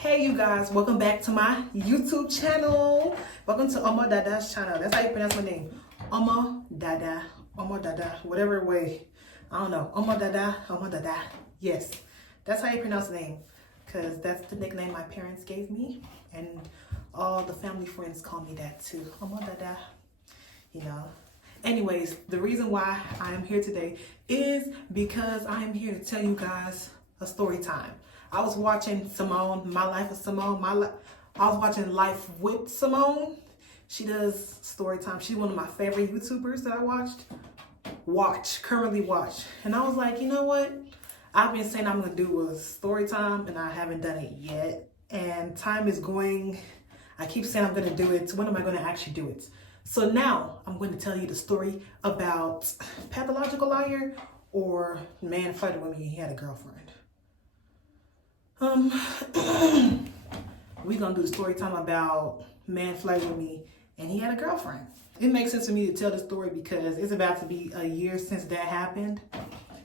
Hey you guys, welcome back to my YouTube channel. Welcome to Dada's channel. That's how you pronounce my name. Dada, Dada, whatever way. I don't know. Dada. Yes, that's how you pronounce the name. Because that's the nickname my parents gave me. And all the family friends call me that too. Dada, you know. Anyways, the reason why I am here today is because I am here to tell you guys a story time. I was watching Simone, My Life with Simone. I was watching Life with Simone. She does story time. She's one of my favorite YouTubers that I currently watch. And I was like, you know what? I've been saying I'm gonna do a story time and I haven't done it yet. And time is going, I keep saying I'm gonna do it. So when am I gonna actually do it? So now I'm going to tell you the story about pathological liar or man flirted with me and he had a girlfriend. We're gonna do the story time about man flirted with me and he had a girlfriend. It makes sense for me to tell the story because it's about to be a year since that happened.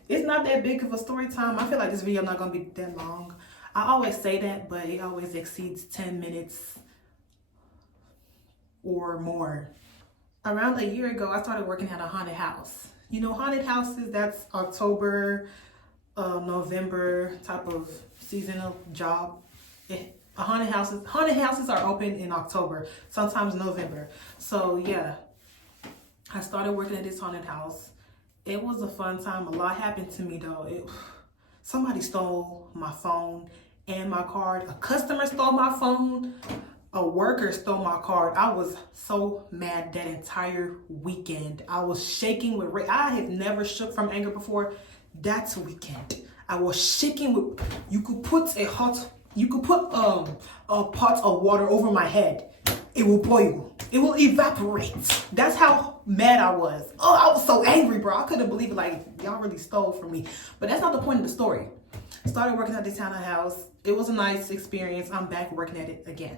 It's not that big of a story time. I feel like this video not gonna be that long. I always say that, but it always exceeds 10 minutes or more. Around a year ago, I started working at a haunted house. You know, haunted houses, that's October, November type of seasonal job. Haunted houses are open in October, sometimes November. So yeah, I started working at this haunted house. It was a fun time. A lot happened to me though. Somebody stole my phone and my card. A customer stole my phone. A worker stole my card. I was so mad that entire weekend. I was shaking with rage. I have never shook from anger before. That's weekend. I was shaking with. You could put a pot of water over my head. It will boil. It will evaporate. That's how mad I was. Oh, I was so angry, bro. I couldn't believe it. Like, y'all really stole from me. But that's not the point of the story. I started working at this haunted house. It was a nice experience. I'm back working at it again.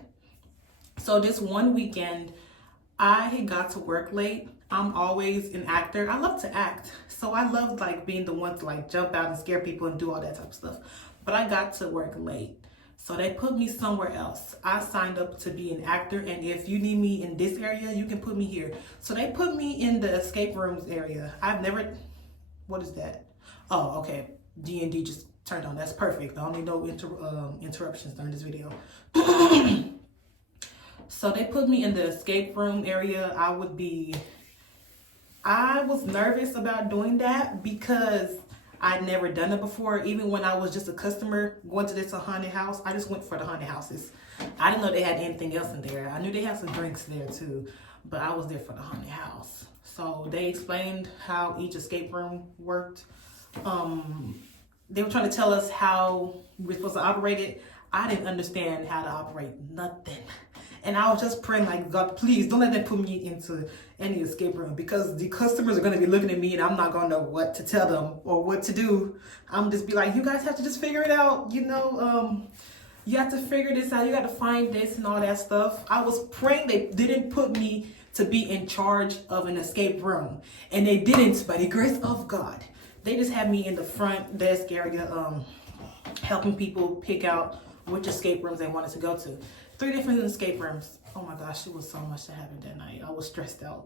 So this one weekend, I got to work late. I'm always an actor. I love to act. So I love like being the one to like jump out and scare people and do all that type of stuff. But I got to work late. So they put me somewhere else. I signed up to be an actor. And if you need me in this area, you can put me here. So they put me in the escape rooms area. What is that? Oh, okay. D&D just turned on. That's perfect. I don't need no interruptions during this video. So they put me in the escape room area. I was nervous about doing that because I'd never done it before. Even when I was just a customer going to this haunted house, I just went for the haunted houses. I didn't know they had anything else in there. I knew they had some drinks there too, but I was there for the haunted house. So they explained how each escape room worked. They were trying to tell us how we're supposed to operate it. I didn't understand how to operate nothing. And I was just praying like, God, please don't let them put me into any escape room because the customers are going to be looking at me and I'm not going to know what to tell them or what to do. I'm just be like, you guys have to just figure it out. You know, you have to figure this out. You got to find this and all that stuff. I was praying they didn't put me to be in charge of an escape room. And they didn't, by the grace of God. They just had me in the front desk area, helping people pick out which escape rooms they wanted to go to. 3 different escape rooms. Oh my gosh, it was so much that happened that night. I was stressed out.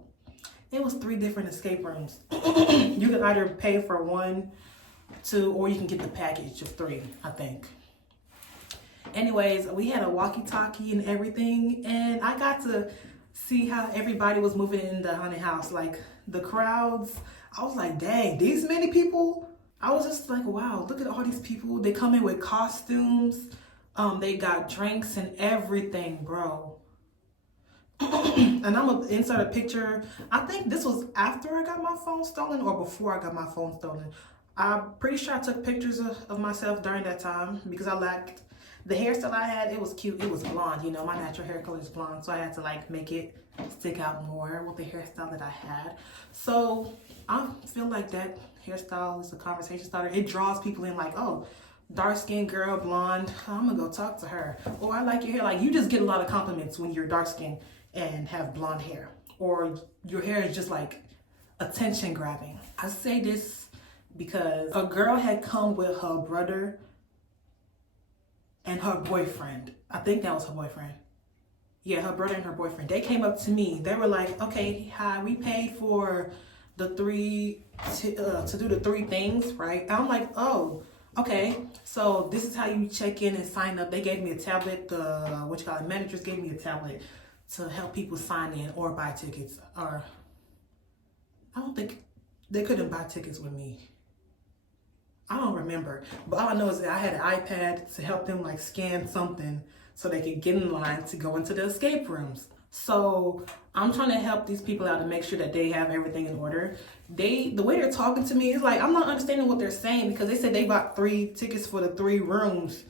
It was 3 different escape rooms. You can either pay for 1, 2, or you can get the package of 3, I think. Anyways, we had a walkie-talkie and everything, and I got to see how everybody was moving in the haunted house. Like the crowds, I was like, dang, these many people? I was just like, wow, look at all these people. They come in with costumes. They got drinks and everything, bro. And I'm gonna insert a picture. I think this was after I got my phone stolen or before I got my phone stolen. I'm pretty sure I took pictures of myself during that time because I liked the hairstyle I had. It was cute. It was blonde. You know, my natural hair color is blonde. So I had to like make it stick out more with the hairstyle that I had. So I feel like that hairstyle is a conversation starter. It draws people in like, oh, dark-skinned girl, blonde, I'm gonna go talk to her. Or I like your hair. Like, you just get a lot of compliments when you're dark-skinned and have blonde hair. Or your hair is just like attention grabbing. I say this because a girl had come with her brother and her boyfriend. I think that was her boyfriend. Yeah, her brother and her boyfriend. They came up to me. They were like, okay, hi, we paid for the three, to do the 3 things, right? And I'm like, oh, okay. So this is how you check in and sign up. They gave me a tablet. The, managers gave me a tablet to help people sign in or buy tickets. Or, I don't think, they couldn't buy tickets with me. I don't remember. But all I know is that I had an iPad to help them like scan something so they could get in line to go into the escape rooms. So I'm trying to help these people out to make sure that they have everything in order. The way they're talking to me is like, I'm not understanding what they're saying, because they said they bought 3 tickets for the 3 rooms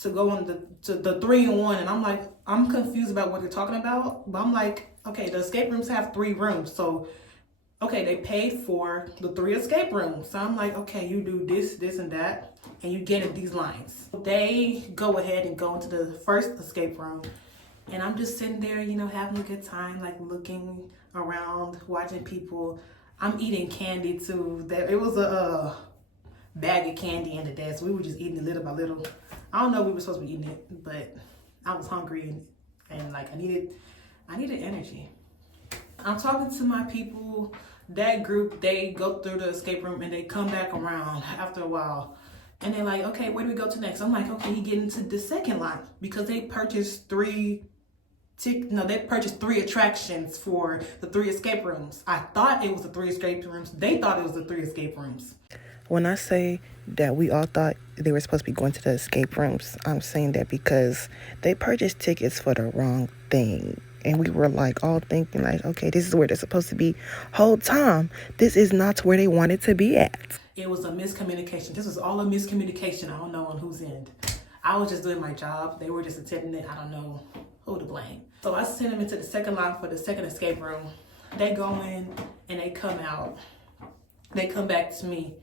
to go on the 3-in-1. And I'm like, I'm confused about what they're talking about. But I'm like, okay, the escape rooms have 3 rooms. So, okay, they paid for the 3 escape rooms. So I'm like, okay, you do this, this, and that, and you get in these lines. They go ahead and go into the first escape room. And I'm just sitting there, you know, having a good time, like looking around, watching people. I'm eating candy too. It was a bag of candy in the desk. We were just eating it little by little. I don't know we were supposed to be eating it, but I was hungry and like I needed energy. I'm talking to my people. That group, they go through the escape room and they come back around after a while. And they're like, okay, where do we go to next? I'm like, okay, you get into the second line, because they purchased 3 attractions for the 3 escape rooms. I thought it was the 3 escape rooms. They thought it was the 3 escape rooms. When I say that we all thought they were supposed to be going to the escape rooms, I'm saying that because they purchased tickets for the wrong thing. And we were like all thinking like, okay, this is where they're supposed to be. Whole time, this is not where they wanted to be at. It was a miscommunication. This was all a miscommunication. I don't know on whose end. I was just doing my job. They were just attending it. I don't know who to blame. So I sent them into the second line for the second escape room. They go in and they come out. They come back to me.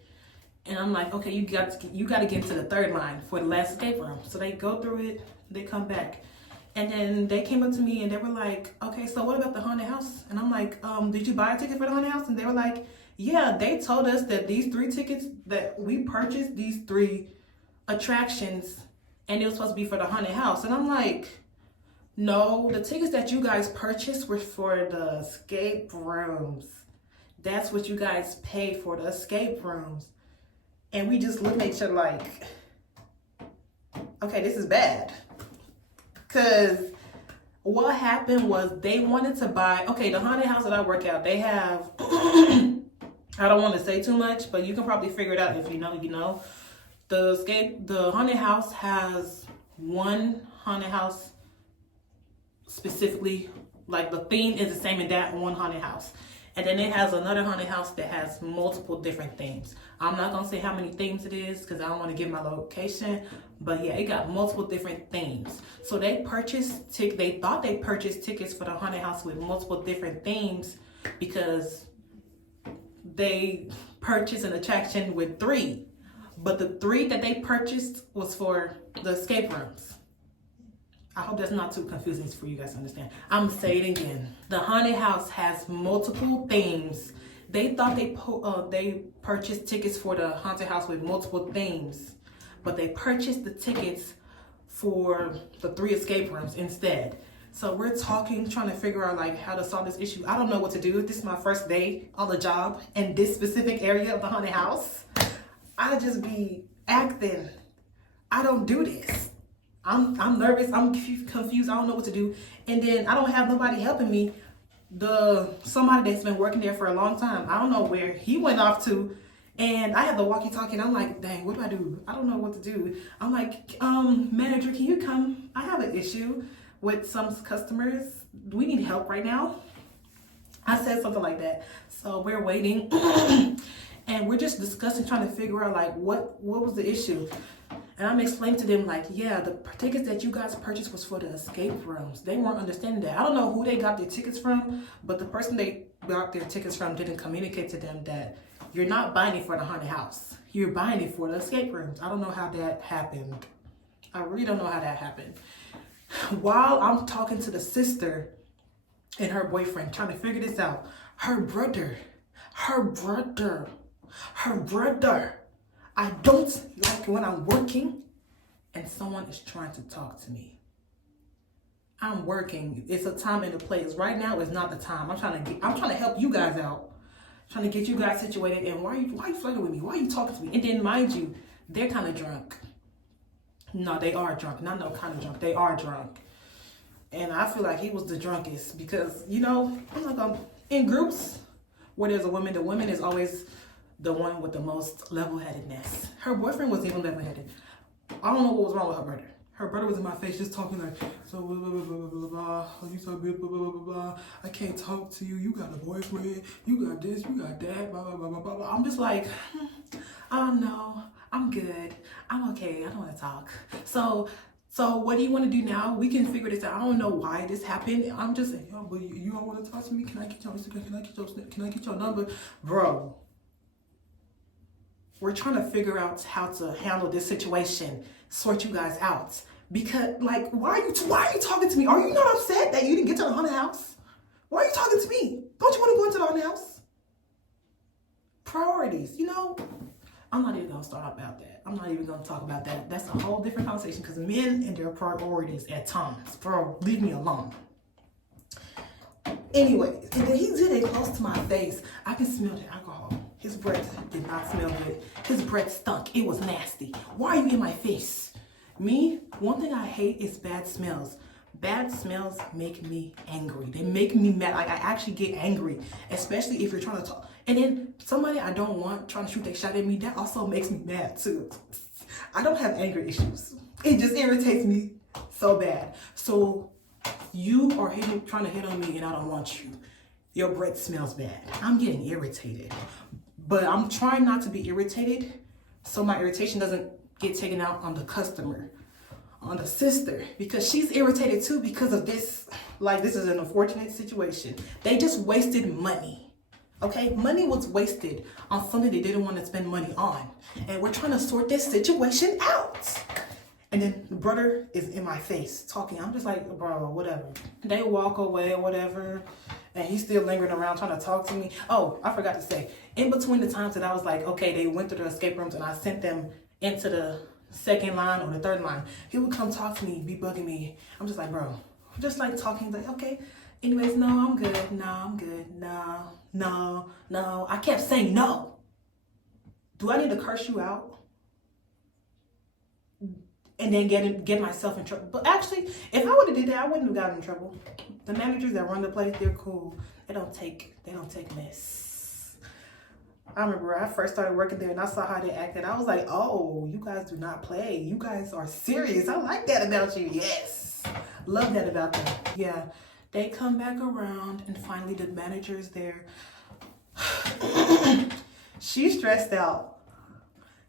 And I'm like, okay, you got to get into the third line for the last escape room. So they go through it. They come back. And then they came up to me and they were like, okay, so what about the haunted house? And I'm like, did you buy a ticket for the haunted house? And they were like, yeah, they told us that these 3 tickets that we purchased, these 3 attractions, and it was supposed to be for the haunted house. And I'm like, no, the tickets that you guys purchased were for the escape rooms. That's what you guys paid for, the escape rooms. And we just looked at each other like, okay, this is bad. Because what happened was they wanted to buy, okay, the haunted house that I work at, they have, I don't want to say too much, but you can probably figure it out if you know, you know. The haunted house has one haunted house specifically, like the theme is the same in that one haunted house. And then it has another haunted house that has multiple different themes. I'm not gonna say how many themes it is because I don't want to give my location, but yeah, it got multiple different themes. So they thought they purchased tickets for the haunted house with multiple different themes because they purchased an attraction with 3, but the 3 that they purchased was for the escape rooms. I hope that's not too confusing for you guys to understand. I'm gonna say it again. The haunted house has multiple themes. They thought they purchased tickets for the haunted house with multiple themes, but they purchased the tickets for the 3 escape rooms instead. So we're talking, trying to figure out like how to solve this issue. I don't know what to do. This is my first day on the job in this specific area of the haunted house. I just be acting. I don't do this. I'm nervous, I'm confused, I don't know what to do. And then I don't have nobody helping me. Somebody that's been working there for a long time, I don't know where he went off to. And I have the walkie-talkie and I'm like, dang, what do I do? I don't know what to do. I'm like, manager, can you come? I have an issue with some customers. We need help right now. I said something like that. So we're waiting and we're just discussing, trying to figure out like what was the issue. And I'm explaining to them like, yeah, the tickets that you guys purchased was for the escape rooms. They weren't understanding that. I don't know who they got their tickets from, but the person they got their tickets from didn't communicate to them that you're not buying it for the haunted house. You're buying it for the escape rooms. I don't know how that happened. I really don't know how that happened. While I'm talking to the sister and her boyfriend, trying to figure this out, her brother, I don't like when I'm working and someone is trying to talk to me. I'm working. It's a time and a place. Right now is not the time. I'm trying to help you guys out. Trying to get you guys situated. And why are you flirting with me? Why are you talking to me? And then mind you, they're kind of drunk. No, they are drunk. Not no kind of drunk. They are drunk. And I feel like he was the drunkest because, you know, I'm like, in groups where there's a woman, the woman is always the one with the most level-headedness. Her boyfriend was even level-headed. I don't know what was wrong with her brother. Her brother was in my face just talking like, so blah, blah, blah, blah, blah, blah. You so blah, blah, blah, blah, blah. I can't talk to you. You got a boyfriend. You got this. You got that. Blah, blah, blah, blah, blah, blah. I'm just like, oh no, I'm good. I'm okay. I don't want to talk. So what do you want to do now? We can figure this out. I don't know why this happened. I'm just saying, yo, but you don't want to talk to me? Can I get your Instagram? Can I get your number? Bro, we're trying to figure out how to handle this situation, sort you guys out. Because, like, why are you talking to me? Are you not upset that you didn't get to the haunted house? Why are you talking to me? Don't you want to go into the haunted house? Priorities, you know? I'm not even going to start about that. I'm not even going to talk about that. That's a whole different conversation because men and their priorities at times. Bro, leave me alone. Anyway, and then he did it close to my face. I can smell the alcohol. His breath did not smell good. His breath stunk. It was nasty. Why are you in my face? Me, one thing I hate is bad smells. Bad smells make me angry. They make me mad. Like, I actually get angry, especially if you're trying to talk. And then somebody I don't want trying to shoot their shot at me, that also makes me mad too. I don't have anger issues. It just irritates me so bad. So you are trying to hit on me and I don't want you. Your breath smells bad. I'm getting irritated. But I'm trying not to be irritated so my irritation doesn't get taken out on the customer, on the sister, because she's irritated too because of this. Like, this is an unfortunate situation. They just wasted money. Okay, money was wasted on something they didn't want to spend money on. And we're trying to sort this situation out. And then the brother is in my face talking. I'm just like, bro, whatever. They walk away or whatever. And he's still lingering around trying to talk to me. Oh, I forgot to say, in between the times that I was like, okay, they went to the escape rooms and I sent them into the second line or the third line, he would come talk to me, be bugging me. I'm just like, bro, just like talking, like, okay. Anyways, no, I'm good. No, I'm good. No. I kept saying no. Do I need to curse you out? And then get myself in trouble? But actually, if I would have did that, I wouldn't have gotten in trouble. The managers that run the place, they're cool. They don't take mess. I remember when I first started working there and I saw how they acted. I was like, oh, you guys do not play. You guys are serious. I like that about you. Yes. Love that about them. Yeah. They come back around and finally the manager is there. She's stressed out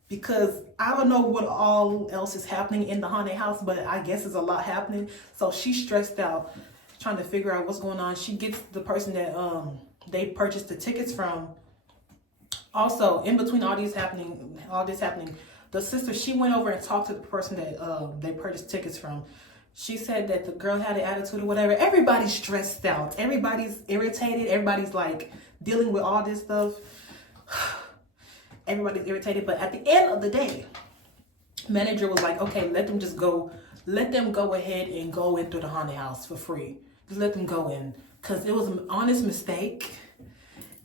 because I don't know what all else is happening in the haunted house, but I guess there's a lot happening. So she's stressed out, trying to figure out what's going on. She gets the person that they purchased the tickets from. Also, in between all this happening, the sister, she went over and talked to the person that they purchased tickets from. She said that the girl had an attitude or whatever. Everybody's stressed out. Everybody's irritated. Everybody's like dealing with all this stuff. Everybody's irritated. But at the end of the day, manager was like, okay, let them go ahead and go into the haunted house for free. Just let them go in. Because it was an honest mistake.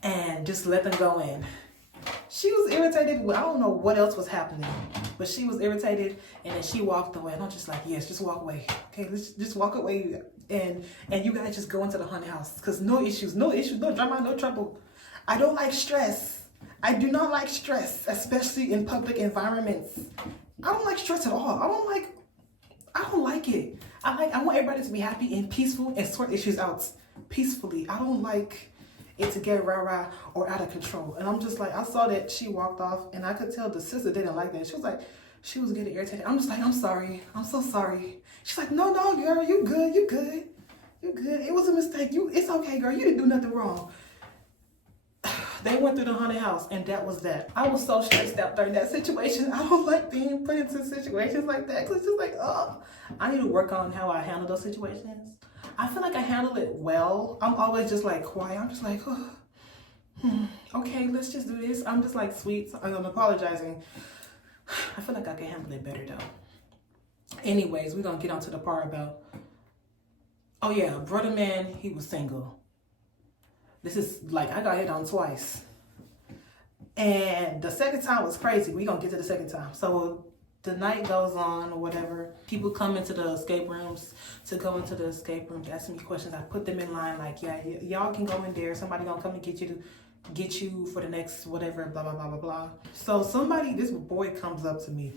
And just let them go in. She was irritated. I don't know what else was happening, but she was irritated, and then she walked away. And I'm just like, yes, just walk away. Okay, let's just walk away, and you guys just go into the haunted house, because no issues, no drama, no trouble. I don't like stress. I do not like stress, especially in public environments. I don't like stress at all. I don't like it. I want everybody to be happy and peaceful and sort issues out peacefully. I don't like it to get rah-rah or out of control. And I'm just like, I saw that she walked off and I could tell the sister didn't like that. She was getting irritated. I'm just like, I'm sorry. I'm so sorry. She's like, no, girl, you good. It was a mistake. It's okay, girl. You didn't do nothing wrong. They went through the haunted house and that was that. I was so stressed out during that situation. I don't like being put into situations like that. Cause it's just like, oh, I need to work on how I handle those situations. I feel like I handle it well. I'm always just like quiet. I'm just like, oh, okay, let's just do this. I'm just like sweet. I'm apologizing. I feel like I can handle it better though. Anyways, we're gonna get onto the part about, oh yeah, brother man, he was single. This is like, I got hit on twice. And the second time was crazy. We're gonna get to the second time. So the night goes on or whatever. People come into the escape rooms to go into the escape rooms, asking me questions. I put them in line like, yeah, y'all can go in there. Somebody gonna come and get you for the next whatever, blah, blah, blah, blah, blah. So this boy comes up to me.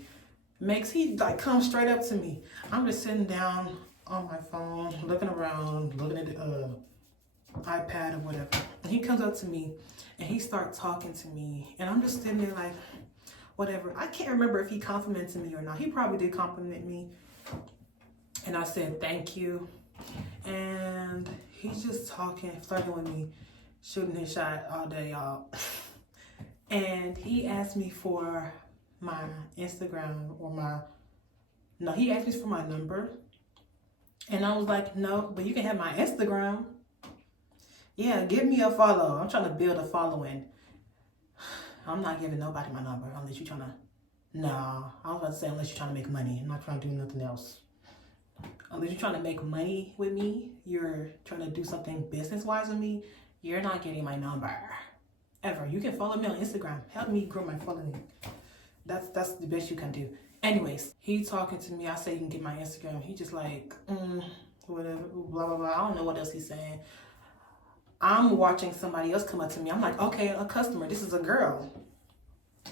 He like comes straight up to me. I'm just sitting down on my phone, looking around, looking at the iPad or whatever. And he comes up to me and he starts talking to me. And I'm just sitting there like, whatever. I can't remember if he complimented me or not. He probably did compliment me. And I said, thank you. And he's just talking, flirting with me, shooting his shot all day, y'all. And he asked me for my Instagram he asked me for my number. And I was like, no, but you can have my Instagram. Yeah, give me a follow. I'm trying to build a following. I'm not giving nobody my number unless you're trying to, no, I was about to say unless you're trying to make money. I'm not trying to do nothing else. Unless you're trying to make money with me, you're trying to do something business-wise with me, you're not getting my number. Ever. You can follow me on Instagram. Help me grow my following. That's the best you can do. Anyways, he talking to me. I say you can get my Instagram. He just like, whatever, blah, blah, blah. I don't know what else he's saying. I'm watching somebody else come up to me. I'm like, okay, a customer. This is a girl.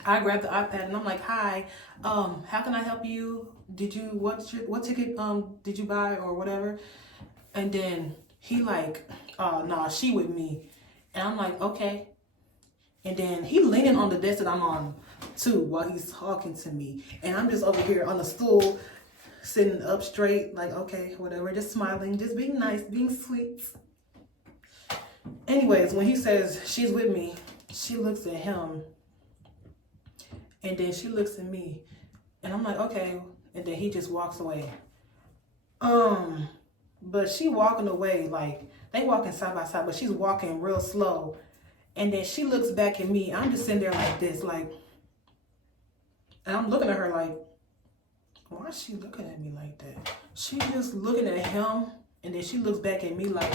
I grab the iPad and I'm like, hi, how can I help you? What ticket did you buy or whatever? And then he like, nah, she with me. And I'm like, okay. And then he leaning on the desk that I'm on too while he's talking to me. And I'm just over here on the stool, sitting up straight, like, okay, whatever, just smiling, just being nice, being sweet. Anyways, when he says she's with me, she looks at him and then she looks at me and I'm like, okay. And then he just walks away. But she walking away, like they walking side by side, but she's walking real slow. And then she looks back at me. I'm just sitting there like this, like, and I'm looking at her like, why is she looking at me like that? She just looking at him and then she looks back at me like,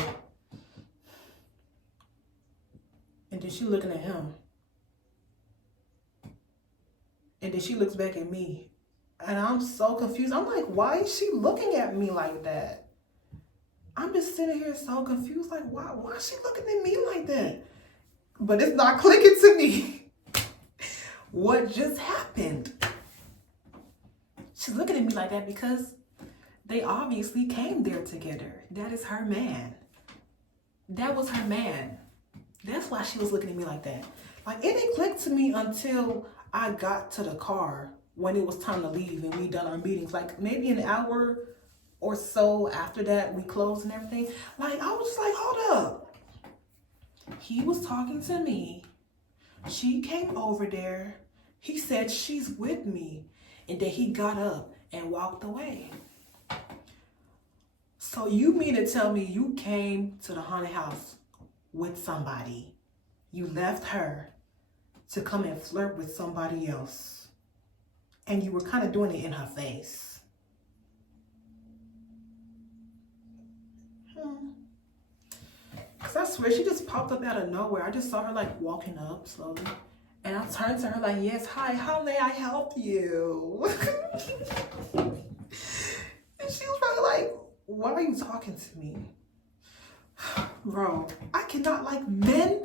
and then she looking at him. And then she looks back at me. And I'm so confused. I'm like, why is she looking at me like that? I'm just sitting here so confused. Like, why is she looking at me like that? But it's not clicking to me. What just happened? She's looking at me like that because they obviously came there together. That is her man. That was her man. That's why she was looking at me like that. Like, it didn't click to me until I got to the car when it was time to leave and we done our meetings. Like, maybe an hour or so after that, we closed and everything. Like, I was just like, hold up. He was talking to me. She came over there. He said she's with me. And then he got up and walked away. So you mean to tell me you came to the haunted house with somebody? You left her to come and flirt with somebody else. And you were kind of doing it in her face. Because I swear she just popped up out of nowhere. I just saw her like walking up slowly. And I turned to her like, yes, hi, how may I help you? And she was probably like, why are you talking to me? Bro, I cannot like men.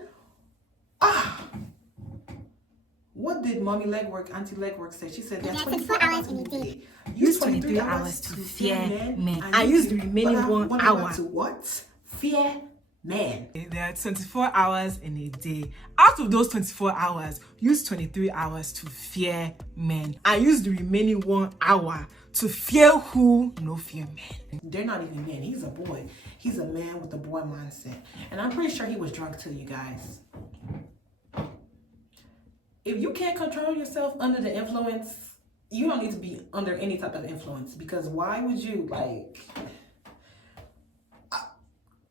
What did mommy legwork, auntie legwork say? She said that 24 hours in a day. Use 23 hours to fear men. I use the remaining 1 hour to what? Fear men. There are 24 hours in a day. Out of those 24 hours, use 23 hours to fear men. I use the remaining 1 hour to fear who? No fear men. They're not even men. He's a boy. He's a man with a boy mindset. And I'm pretty sure he was drunk too, you guys. If you can't control yourself under the influence, you don't need to be under any type of influence. Because why would you,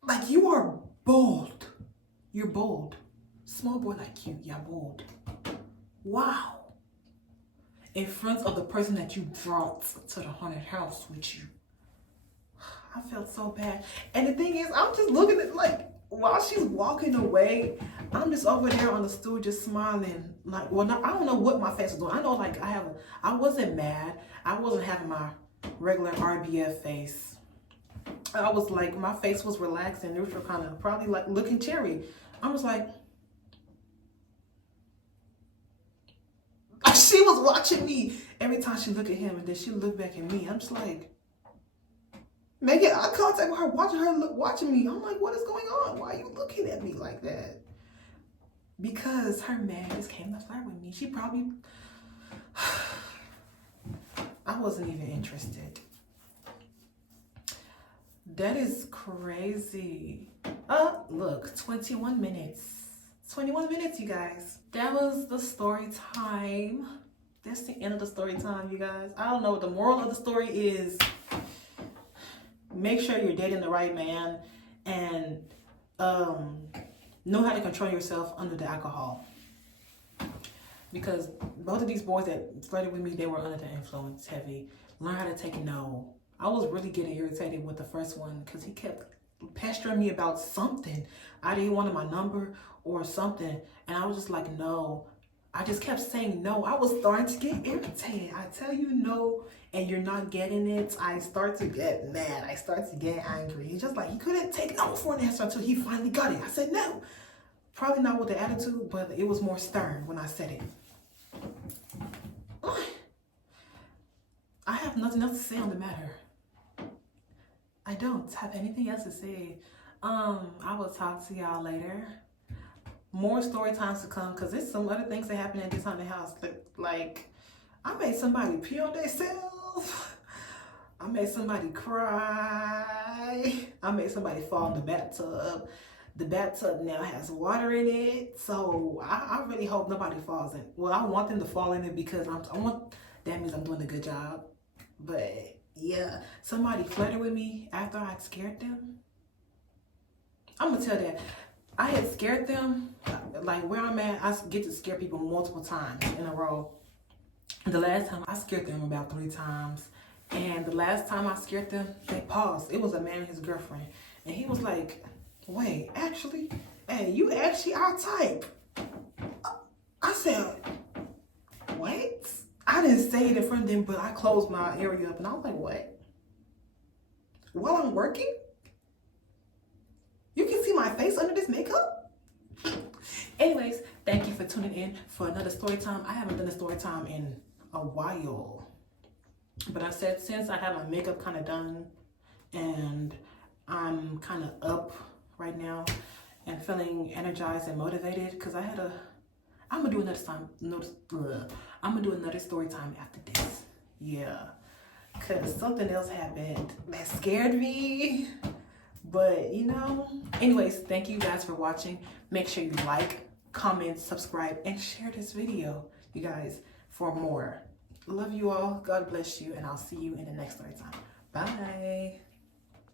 like you are bold. You're bold. Small boy like you, you're bold. Wow. in front of the person that you brought to the haunted house with you. I felt so bad. And the thing is, I'm just looking at, like, while she's walking away, I'm just over there on the stool just smiling. Like, well, I don't know what my face was doing. I know, like, I wasn't mad. I wasn't having my regular RBF face. I was like, my face was relaxed and neutral, kind of probably like looking cherry. I was like, she was watching me every time she looked at him, and then she looked back at me. I'm just like, making eye contact with her, watching me. I'm like, what is going on? Why are you looking at me like that? Because her man just came to flirt with me. She probably, I wasn't even interested. That is crazy. Oh, look, 21 minutes. 21 minutes, you guys. That was the story time. That's the end of the story time, you guys. I don't know what the moral of the story is. Make sure you're dating the right man and know how to control yourself under the alcohol. Because both of these boys that flirted with me, they were under the influence heavy. Learn how to take no. I was really getting irritated with the first one because he kept pestering me about something. I didn't want my number or something. And I was just like, no. I just kept saying no. I was starting to get irritated. I tell you no, and you're not getting it. I start to get mad. I start to get angry. It's just like, he couldn't take no for an answer until he finally got it. I said no. Probably not with the attitude, but it was more stern when I said it. I have nothing else to say on the matter. I don't have anything else to say. I will talk to y'all later. More story times to come, because there's some other things that happen at this haunted house. Like, I made somebody pee on themselves. I made somebody cry. I made somebody fall in the bathtub. The bathtub now has water in it. So I really hope nobody falls in. Well, I want them to fall in it because that means I'm doing a good job. But yeah, somebody flirted with me after I scared them. I'm gonna tell that. I had scared them, like where I'm at, I get to scare people multiple times in a row. The last time I scared them about 3 times. And the last time I scared them, they paused. It was a man and his girlfriend. And he was like, wait, actually, hey, you actually our type. I said, what? I didn't say it in front of them, but I closed my area up and I was like, what? While I'm working? You can see my face under this makeup? Anyways, thank you for tuning in for another story time. I haven't done a story time in a while. But I said since I have my makeup kind of done and I'm kind of up right now and feeling energized and motivated because I'm gonna do another I'm gonna do another story time after this. Yeah. Cause something else happened that scared me. But you know, anyways, thank you guys for watching. Make sure you like, comment, subscribe, and share this video, you guys, for more. Love you all. God bless you, and I'll see you in the next story time. Bye.